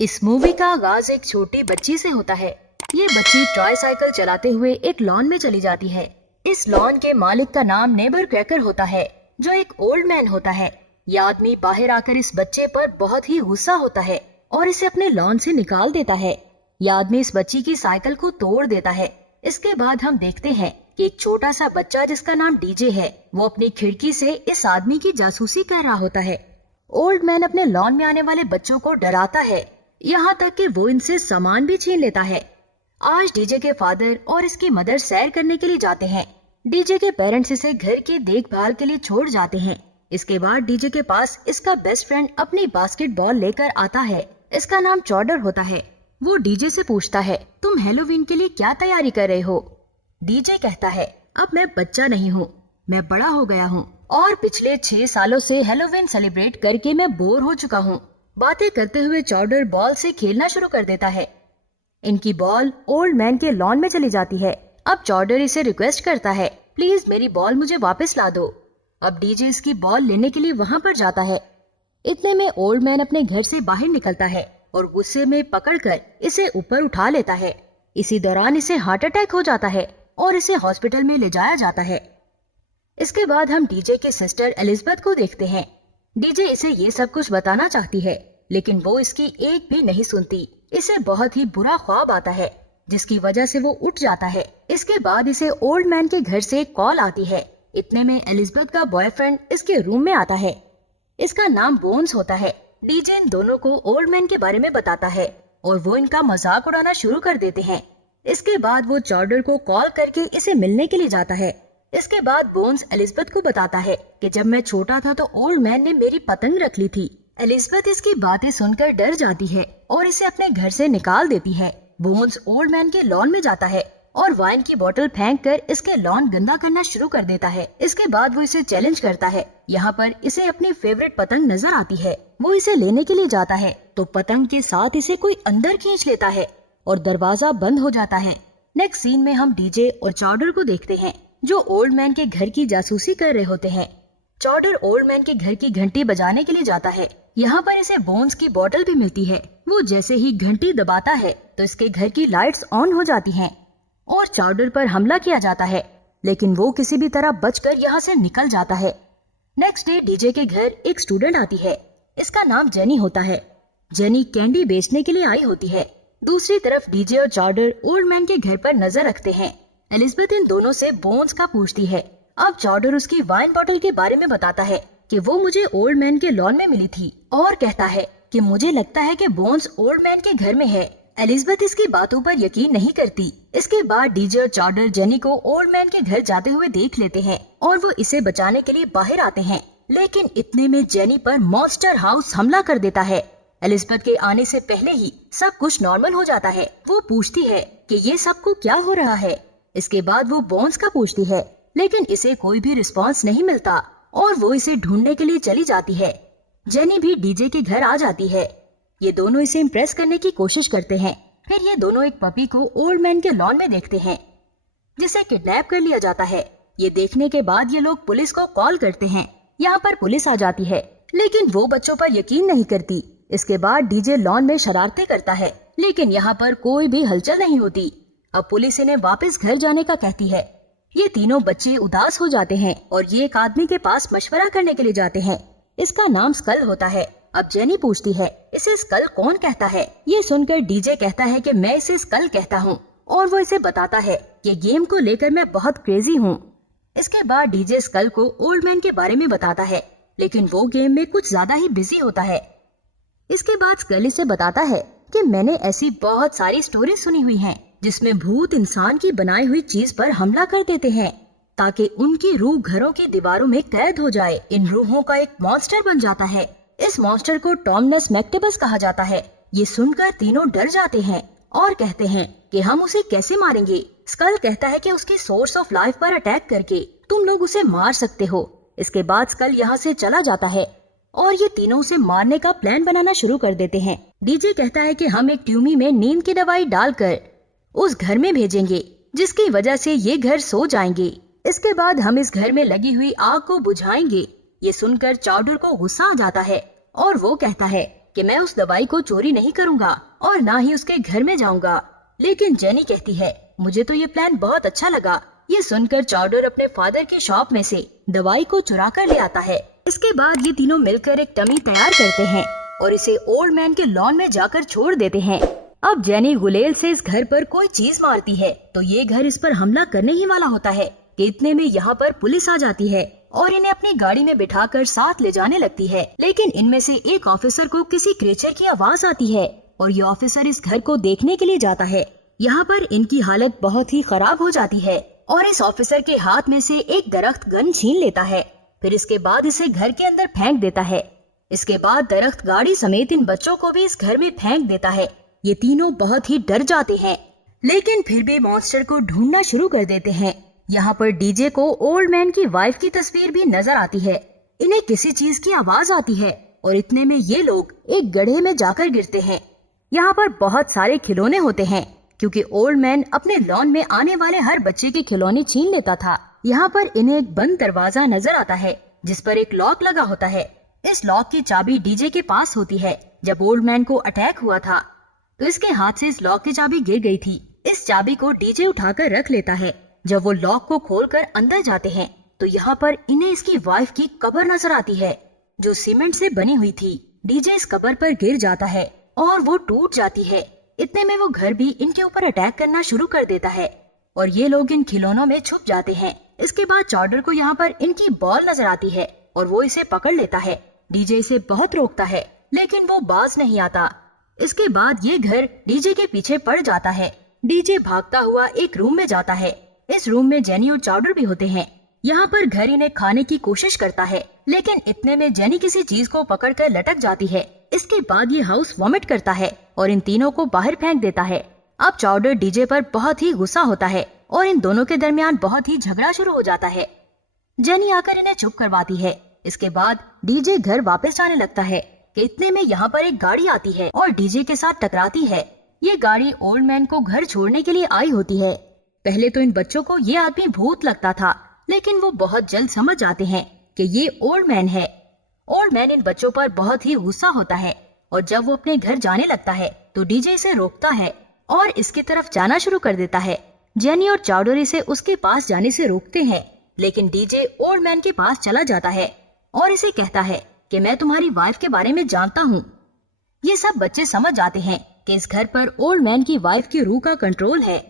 इस मूवी का आगाज एक छोटी बच्ची से होता है। ये बच्ची ट्राईसाइकिल चलाते हुए एक लॉन में चली जाती है। इस लॉन के मालिक का नाम नेबर क्रैकर होता है, जो एक ओल्ड मैन होता है। ये आदमी बाहर आकर इस बच्चे पर बहुत ही गुस्सा होता है और इसे अपने लॉन से निकाल देता है। ये आदमी इस बच्ची की साइकिल को तोड़ देता है। इसके बाद हम देखते हैं कि एक छोटा सा बच्चा जिसका नाम डीजे है, वो अपनी खिड़की से इस आदमी की जासूसी कर रहा होता है। ओल्ड मैन अपने लॉन में आने वाले बच्चों को डराता है, यहाँ तक कि वो इनसे सामान भी छीन लेता है। आज डीजे के फादर और इसकी मदर सैर करने के लिए जाते हैं। डीजे के पेरेंट्स इसे घर की देखभाल के लिए छोड़ जाते हैं। इसके बाद डीजे के पास इसका बेस्ट फ्रेंड अपनी बास्केटबॉल लेकर आता है। इसका नाम चॉडर होता है। वो डीजे से पूछता है, तुम हैलोवीन के लिए क्या तैयारी कर रहे हो? डीजे कहता है, अब मैं बच्चा नहीं हूँ, मैं बड़ा हो गया हूँ और पिछले 6 सालों से हैलोवीन सेलिब्रेट करके मैं बोर हो चुका हूँ। बातें करते हुए चॉडर बॉल से खेलना शुरू कर देता है। इनकी बॉल ओल्ड मैन के लॉन में चली जाती है। अब चॉडर इसे रिक्वेस्ट करता है, प्लीज मेरी बॉल मुझे वापस ला दो। अब डीजे इसकी बॉल लेने के लिए वहाँ पर जाता है। इतने में ओल्ड मैन अपने घर से बाहर निकलता है और गुस्से में पकड़कर इसे ऊपर उठा लेता है। इसी दौरान इसे हार्ट अटैक हो जाता है और इसे हॉस्पिटल में ले जाया जाता है। इसके बाद हम डीजे के सिस्टर एलिजाबेथ को देखते हैं। डीजे इसे ये सब कुछ बताना चाहती है, लेकिन वो इसकी एक भी नहीं सुनती। इसे बहुत ही बुरा ख्वाब आता है, जिसकी वजह से वो उठ जाता है। इसके बाद इसे ओल्ड मैन के घर से एक कॉल आती है। इतने में एलिजाबेथ का बॉयफ्रेंड इसके रूम में आता है। इसका नाम बोन्स होता है। डीजे इन दोनों को ओल्ड मैन के बारे में बताता है और वो इनका मजाक उड़ाना शुरू कर देते हैं। इसके बाद वो चॉडर को कॉल करके इसे मिलने के लिए जाता है। इसके बाद बोन्स एलिजाबेथ को बताता है कि जब मैं छोटा था तो ओल्ड मैन ने मेरी पतंग रख ली थी। एलिजाबेथ इसकी बातें सुनकर डर जाती है और इसे अपने घर से निकाल देती है। बोन्स ओल्ड मैन के लॉन में जाता है और वाइन की बोतल फेंककर इसके लॉन गंदा करना शुरू कर देता है। इसके बाद वो इसे चैलेंज करता है। यहाँ पर इसे अपनी फेवरेट पतंग नजर आती है। वो इसे लेने के लिए जाता है तो पतंग के साथ इसे कोई अंदर खींच लेता है और दरवाजा बंद हो जाता है। नेक्स्ट सीन में हम डीजे और चॉडर को देखते हैं, जो ओल्ड मैन के घर की जासूसी कर रहे होते हैं। चॉडर ओल्ड मैन के घर की घंटी बजाने के लिए जाता है। यहाँ पर इसे बोन्स की बोतल भी मिलती है। वो जैसे ही घंटी दबाता है तो इसके घर की लाइट्स ऑन हो जाती हैं और चॉडर पर हमला किया जाता है, लेकिन वो किसी भी तरह बचकर यहाँ से निकल जाता है। नेक्स्ट डे डीजे के घर एक स्टूडेंट आती है। इसका नाम जेनी होता है। जेनी कैंडी बेचने के लिए आई होती है। दूसरी तरफ डीजे और चॉडर ओल्ड मैन के घर पर नजर रखते हैं। एलिजाबेथ इन दोनों से बोन्स का पूछती है। अब चॉडर उसकी वाइन बॉटल के बारे में बताता है कि वो मुझे ओल्ड मैन के लॉन में मिली थी और कहता है कि मुझे लगता है कि बोन्स ओल्ड मैन के घर में है। एलिजाबेथ इसकी बातों पर यकीन नहीं करती। इसके बाद डीजे और चॉडर जेनी को ओल्ड मैन के घर जाते हुए देख लेते हैं और वो इसे बचाने के लिए बाहर आते हैं, लेकिन इतने में जेनी पर मॉन्स्टर हाउस हमला कर देता है। एलिजाबेथ के आने से पहले ही सब कुछ नॉर्मल हो जाता है। वो पूछती है कि ये सबको क्या हो रहा है। इसके बाद वो बोन्स का पूछती है, लेकिन इसे कोई भी रिस्पांस नहीं मिलता और वो इसे ढूंढने के लिए चली जाती है। जेनी भी डीजे के घर आ जाती है। ये दोनों इसे इम्प्रेस करने की कोशिश करते हैं। फिर ये दोनों एक पपी को ओल्ड मैन के लॉन में देखते हैं, जिसे किडनैप कर लिया जाता है। ये देखने के बाद ये लोग पुलिस को कॉल करते हैं। यहाँ पर पुलिस आ जाती है, लेकिन वो बच्चों पर यकीन नहीं करती। इसके बाद डीजे लॉन में शरारतें करता है, लेकिन यहाँ पर कोई भी हलचल नहीं होती। अब पुलिस इन्हें वापस घर जाने का कहती है। ये तीनों बच्चे उदास हो जाते हैं और ये एक आदमी के पास मशवरा करने के लिए जाते हैं। इसका नाम स्कल होता है। अब जेनी पूछती है, इसे स्कल कौन कहता है? ये सुनकर डीजे कहता है कि मैं इसे स्कल कहता हूँ और वो इसे बताता है कि गेम को लेकर मैं बहुत क्रेजी हूँ। इसके बाद डीजे स्कल को ओल्ड मैन के बारे में बताता है, लेकिन वो गेम में कुछ ज्यादा ही बिजी होता है। इसके बाद स्कल इसे बताता है कि मैंने ऐसी बहुत सारी स्टोरी सुनी हुई हैं जिसमें भूत इंसान की बनाई हुई चीज पर हमला कर देते हैं ताकि उनकी रूह घरों की दीवारों में कैद हो जाए। इन रूहों का एक मॉन्स्टर बन जाता है। इस मॉन्स्टर को टॉमनेस मैक्टेबस कहा जाता है। ये सुनकर तीनों डर जाते हैं और कहते हैं कि हम उसे कैसे मारेंगे। स्कल कहता है कि उसकी सोर्स ऑफ लाइफ पर अटैक करके तुम लोग उसे मार सकते हो। इसके बाद स्कल यहाँ से चला जाता है और ये तीनों उसे मारने का प्लान बनाना शुरू कर देते हैं। डीजे कहता है कि हम एक ट्यूमी में नींद की दवाई डालकर उस घर में भेजेंगे, जिसकी वजह से ये घर सो जाएंगे। इसके बाद हम इस घर में लगी हुई आग को बुझाएंगे। ये सुनकर चॉडर को गुस्सा आ जाता है और वो कहता है कि मैं उस दवाई को चोरी नहीं करूँगा और ना ही उसके घर में जाऊँगा। लेकिन जेनी कहती है, मुझे तो ये प्लान बहुत अच्छा लगा। ये सुनकर चाउडर अपने फादर की शॉप में से दवाई को चुरा कर ले आता है। इसके बाद ये तीनों मिलकर एक टमी तैयार करते हैं और इसे ओल्ड मैन के लॉन में जाकर छोड़ देते हैं। अब जेनी गुलेल से इस घर पर कोई चीज मारती है तो ये घर इस पर हमला करने ही वाला होता है कि इतने में यहाँ पर पुलिस आ जाती है और इन्हें अपनी गाड़ी में बिठाकर साथ ले जाने लगती है। लेकिन इनमें से एक ऑफिसर को किसी क्रीचर की आवाज आती है और ये ऑफिसर इस घर को देखने के लिए जाता है। यहाँ पर इनकी हालत बहुत ही खराब हो जाती है और इस ऑफिसर के हाथ में से एक दरख्त गन छीन लेता है। फिर इसके बाद इसे घर के अंदर फेंक देता है। इसके बाद दरख्त गाड़ी समेत इन बच्चों को भी इस घर में फेंक देता है। ये तीनों बहुत ही डर जाते हैं, लेकिन फिर भी मॉन्स्टर को ढूंढना शुरू कर देते हैं। यहाँ पर डीजे को ओल्ड मैन की वाइफ की तस्वीर भी नजर आती है। इन्हें किसी चीज की आवाज आती है और इतने में ये लोग एक गड्ढे में जाकर गिरते हैं। यहाँ पर बहुत सारे खिलौने होते हैं क्योंकि ओल्ड मैन अपने लॉन में आने वाले हर बच्चे के खिलौने छीन लेता था। यहाँ पर इन्हें एक बंद दरवाजा नजर आता है जिस पर एक लॉक लगा होता है। इस लॉक की चाबी डीजे के पास होती है। जब ओल्ड मैन को अटैक हुआ था तो इसके हाथ से इस लॉक की चाबी गिर गई थी। इस चाबी को डीजे उठाकर रख लेता है। जब वो लॉक को खोलकर अंदर जाते हैं तो यहाँ पर इन्हें इसकी वाइफ की कब्र नजर आती है जो सीमेंट से बनी हुई थी। डीजे इस कब्र पर गिर जाता है और वो टूट जाती है। इतने में वो घर भी इनके ऊपर अटैक करना शुरू कर देता है और ये लोग इन खिलौनों में छुप जाते हैं। इसके बाद चाउडर को यहाँ पर इनकी बॉल नजर आती है और वो इसे पकड़ लेता है। डीजे इसे बहुत रोकता है लेकिन वो बाज नहीं आता। इसके बाद ये घर डीजे के पीछे पड़ जाता है। डीजे भागता हुआ एक रूम में जाता है। इस रूम में जेनी और चाउडर भी होते हैं। यहाँ पर घर इन्हें खाने की कोशिश करता है लेकिन इतने में जेनी किसी चीज को पकड़कर लटक जाती है। इसके बाद ये हाउस वॉमिट करता है और इन तीनों को बाहर फेंक देता है। अब चाउडर डीजे पर बहुत ही गुस्सा होता है और इन दोनों के दरमियान बहुत ही झगड़ा शुरू हो जाता है। जेनी आकर इन्हें चुप करवाती है। इसके बाद डीजे घर वापस जाने लगता है कि इतने में यहाँ पर एक गाड़ी आती है और डीजे के साथ टकराती है। ये गाड़ी ओल्ड मैन को घर छोड़ने के लिए आई होती है। पहले तो इन बच्चों को ये आदमी भूत लगता था लेकिन वो बहुत जल्द समझ जाते हैं कि ये ओल्ड मैन है। ओल्ड मैन इन बच्चों पर बहुत ही गुस्सा होता है और जब वो अपने घर जाने लगता है तो डीजे इसे रोकता है और इसकी तरफ जाना शुरू कर देता है। जेनी और चाउडर इसे उसके पास जाने से रोकते हैं लेकिन डीजे ओल्ड मैन के पास चला जाता है और इसे कहता है कि मैं तुम्हारी वाइफ के बारे में जानता हूँ। ये सब बच्चे समझ जाते हैं कि इस घर पर ओल्ड मैन की वाइफ की रूह का कंट्रोल है।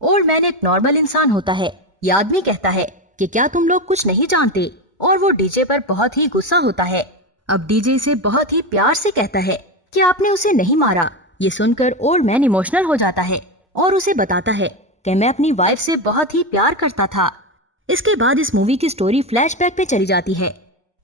ओल्ड मैन एक नॉर्मल इंसान होता है। ये आदमी कहता है कि क्या तुम लोग कुछ नहीं जानते और वो डीजे पर बहुत ही गुस्सा होता है। अब डीजे इसे बहुत ही प्यार से कहता है कि आपने उसे नहीं मारा। ये सुनकर ओल्ड मैन इमोशनल हो जाता है और उसे बताता है कि मैं अपनी वाइफ से बहुत ही प्यार करता था। इसके बाद इस मूवी की स्टोरी फ्लैशबैक पे चली जाती है।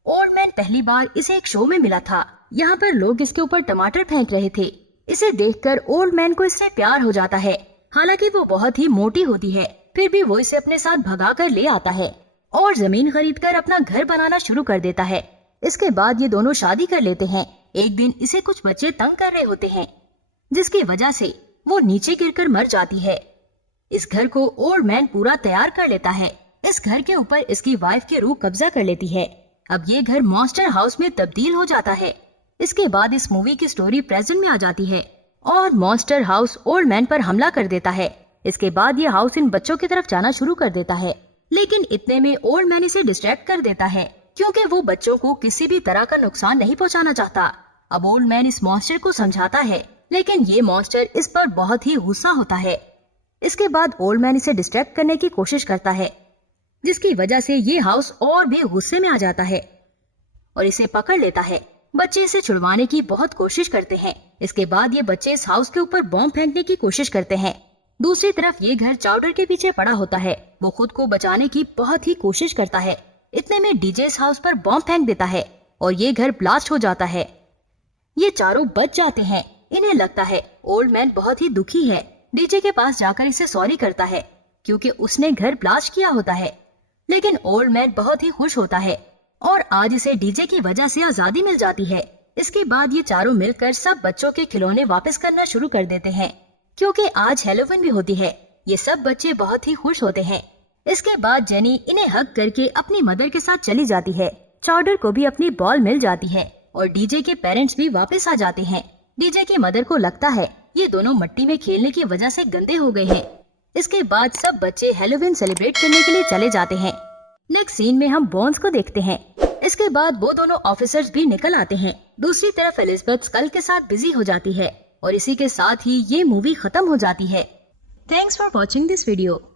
ओल्ड मैन पहली बार इसे एक शो में मिला था। यहाँ पर लोग इसके ऊपर टमाटर फेंक रहे थे। इसे देखकर ओल्ड मैन को इससे प्यार हो जाता है। हालांकि वो बहुत ही मोटी होती है फिर भी वो इसे अपने साथ भगा कर ले आता है और जमीन खरीदकर अपना घर बनाना शुरू कर देता है। इसके बाद ये दोनों शादी कर लेते हैं। एक दिन इसे कुछ बच्चे तंग कर रहे होते हैं जिसकी वजह से वो नीचे गिरकर मर जाती है। इस घर को ओल्ड मैन पूरा तैयार कर लेता है। इस घर के ऊपर इसकी वाइफ की रूह कब्जा कर लेती है। अब ये घर मॉन्स्टर हाउस में तब्दील हो जाता है। इसके बाद इस मूवी की स्टोरी प्रेजेंट में आ जाती है और मॉन्स्टर हाउस ओल्ड मैन पर हमला कर देता है। इसके बाद ये हाउस इन बच्चों की तरफ जाना शुरू कर देता है लेकिन इतने में ओल्ड मैन इसे डिस्ट्रैक्ट कर देता है क्योंकि वो बच्चों को किसी भी तरह का नुकसान नहीं पहुंचाना चाहता। अब ओल्ड मैन इस मॉन्स्टर को समझाता है लेकिन ये मॉन्स्टर इस पर बहुत ही गुस्सा होता है। इसके बाद ओल्ड मैन इसे डिस्ट्रैक्ट करने की कोशिश करता है जिसकी वजह से ये हाउस और भी गुस्से में आ जाता है और इसे पकड़ लेता है। बच्चे इसे छुड़वाने की बहुत कोशिश करते हैं। इसके बाद ये बच्चे इस हाउस के ऊपर बॉम्ब फेंकने की कोशिश करते हैं। दूसरी तरफ ये घर चाउडर के पीछे पड़ा होता है। वो खुद को बचाने की बहुत ही कोशिश करता है। इतने में डीजे इस हाउस पर बॉम्ब फेंक देता है और ये घर ब्लास्ट हो जाता है। ये चारों बच जाते हैं। इन्हें लगता है ओल्ड मैन बहुत ही दुखी है। डीजे के पास जाकर इसे सॉरी करता है क्योंकि उसने घर ब्लास्ट किया होता है। लेकिन ओल्ड मैन बहुत ही खुश होता है और आज इसे डीजे की वजह से आजादी मिल जाती है। इसके बाद ये चारों मिलकर सब बच्चों के खिलौने वापस करना शुरू कर देते हैं क्योंकि आज हैलोवीन भी होती है। ये सब बच्चे बहुत ही खुश होते हैं। इसके बाद जेनी इन्हें हग करके अपनी मदर के साथ चली जाती है। चाउडर को भी अपनी बॉल मिल जाती है। और डीजे के पेरेंट्स भी वापस आ जाते हैं। डीजे की मदर को लगता है ये दोनों मिट्टी में खेलने की वजह से गंदे हो गए हैं। इसके बाद सब बच्चे हैलोवीन सेलिब्रेट करने के लिए चले जाते हैं। नेक्स्ट सीन में हम बॉन्स को देखते हैं। इसके बाद वो दोनों ऑफिसर्स भी निकल आते हैं। दूसरी तरफ एलिजाबेथ स्कल के साथ बिजी हो जाती है और इसी के साथ ही ये मूवी खत्म हो जाती है। Thanks for watching this video.